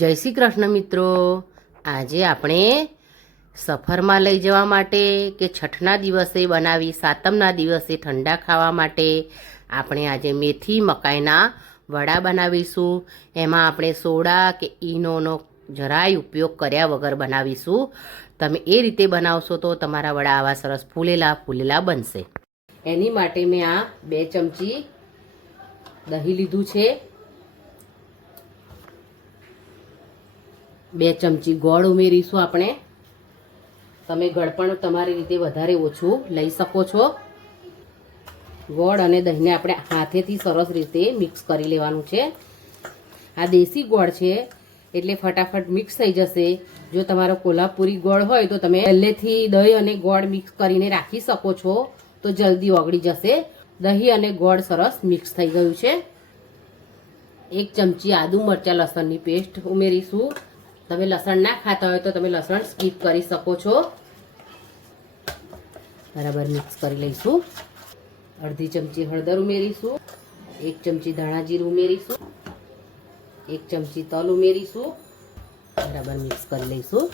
જય શ્રી કૃષ્ણ મિત્રો। આજે આપણે સફરમાં લઈ જવા માટે કે છઠના દિવસે બનાવી સાતમના દિવસે ઠંડા ખાવા માટે આપણે આજે મેથી મકાઈના વડા બનાવીશું। એમાં આપણે સોડા કે ઈનોનો જરાય ઉપયોગ કર્યા વગર બનાવીશું। તમે એ રીતે બનાવશો તો તમારા વડા આવા સરસ ફૂલેલા ફૂલેલા બનશે। એની માટે મેં આ 2 ચમચી દહીં લીધું છે, 2 ચમચી ગોળ ઉમેરીશું આપણે। તમે ગળપણ તમારી રીતે વધારે ઓછું લઈ શકો છો। ગોળ અને દહીંને આપણે હાથેથી સરસ રીતે મિક્સ કરી લેવાનું છે। આ દેશી ગોળ છે એટલે ફટાફટ મિક્સ થઈ જશે। જો તમારો કોલ્હાપુરી ગોળ હોય તો તમે પહેલેથી દહીં અને ગોળ મિક્સ કરીને રાખી શકો છો તો જલ્દી ઓગળી જશે। દહીં અને ગોળ સરસ મિક્સ થઈ ગયું છે। 1 ચમચી આદુ મરચાં લસણની પેસ્ટ ઉમેરીશું। તમે લસણ ના ખાતા હોય તો તમે લસણ સ્કીપ કરી શકો છો। બરાબર મિક્સ કરી લઈશું। અડધી ચમચી હળદર ઉમેરીશું, 1 ચમચી ધાણા જીરું ઉમેરીશું, 1 ચમચી તલ ઉમેરીશું। બરાબર મિક્સ કરી લઈશું।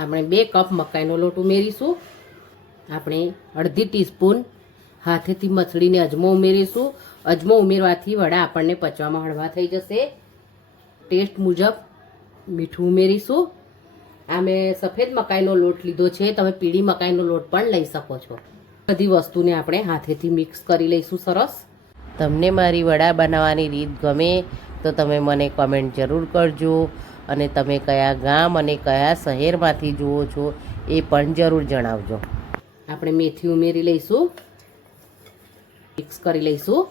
આપણે 2 કપ મકાઈનો લોટ ઉમેરીશું। આપણે અડધી ટીસ્પૂન હાથેથી મસળીને અજમો ઉમેરીશું। અજમો ઉમેરવાથી વડા આપણને પચવામાં હળવા થઈ જશે। ટેસ્ટ મુજબ મીઠું ઉમેરીશું। આ મેં સફેદ મકાઈનો લોટ લીધો છે, તમે પીળી મકાઈનો લોટ પણ લઈ શકો છો। બધી વસ્તુને આપણે હાથેથી મિક્સ કરી લઈશું સરસ। તમને મારી વડા બનાવવાની રીત ગમે તો તમે મને કમેન્ટ જરૂર કરજો અને તમે કયા ગામ અને કયા શહેરમાંથી જુઓ છો એ પણ જરૂર જણાવજો। આપણે મેથી ઉમેરી લઈશું, મિક્સ કરી લઈશું।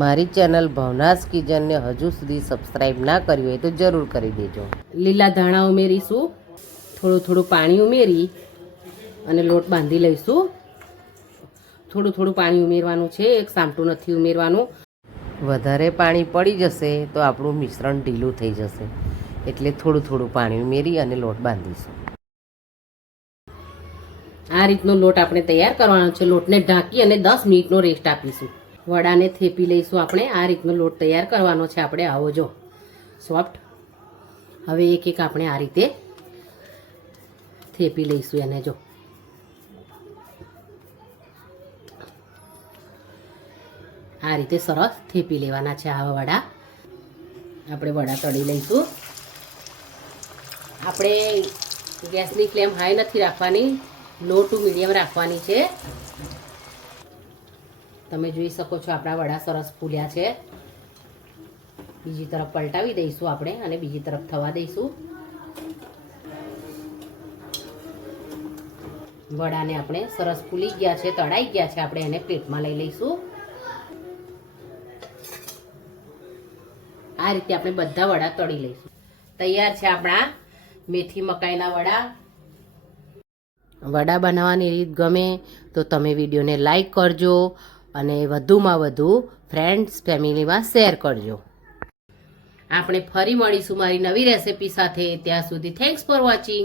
મારી ચેનલ ભવનાસ કિચનને હજુ સુધી સબસ્ક્રાઈબ ના કરી હોય તો જરૂર કરી દેજો। લીલા ધાણા ઉમેરીશું, થોડું થોડું પાણી ઉમેરી અને લોટ બાંધી લઈશું। થોડું થોડું પાણી ઉમેરવાનું છે, એક સામટું નથી ઉમેરવાનું। વધારે પાણી પડી જશે તો આપણું મિશ્રણ ઢીલું થઈ જશે, એટલે થોડું થોડું પાણી ઉમેરી અને લોટ બાંધીશું। આ રીતનો લોટ આપણે તૈયાર કરવાનો છે। લોટને ઢાંકી અને 10 મિનિટનો રેસ્ટ આપીશું। વડાને થેપી લઈશું આપણે। આ રીતનો લોટ તૈયાર કરવાનો છે આપણે, આવો જો સોફ્ટ। હવે એક એક આપણે આ રીતે થેપી લઈશું એને, જો આ રીતે સરસ થેપી લેવાના છે આવા વડા। આપણે વડા તળી લઈશું। આપણે ગેસની ફ્લેમ હાઈ નથી રાખવાની, લો ટુ મીડિયમ રાખવાની છે। તમે જોઈ શકો છો આપણા વડા સરસ ફૂલ્યા છે। બીજી તરફ પલટાવી દઈશું આપણે અને બીજી તરફ થવા દઈશું। વડાને આપણે સરસ ફૂલી ગયા છે, તળાઈ ગયા છે। આપણે એને પ્લેટમાં લઈ લઈશું। આ રીતે આપણે બધા વડા તળી લઈશું। તૈયાર છે આપણા મેથી મકાઈના વડા। વડા બનાવવાની રીત ગમે તો તમે વિડીયોને લાઈક કરજો અને વધુમાં વધુ ફ્રેન્ડ્સ ફેમિલીમાં શેર કરજો। આપણે ફરી મળીશું મારી નવી રેસિપી સાથે। ત્યાં સુધી થેન્ક્સ ફોર વોચિંગ।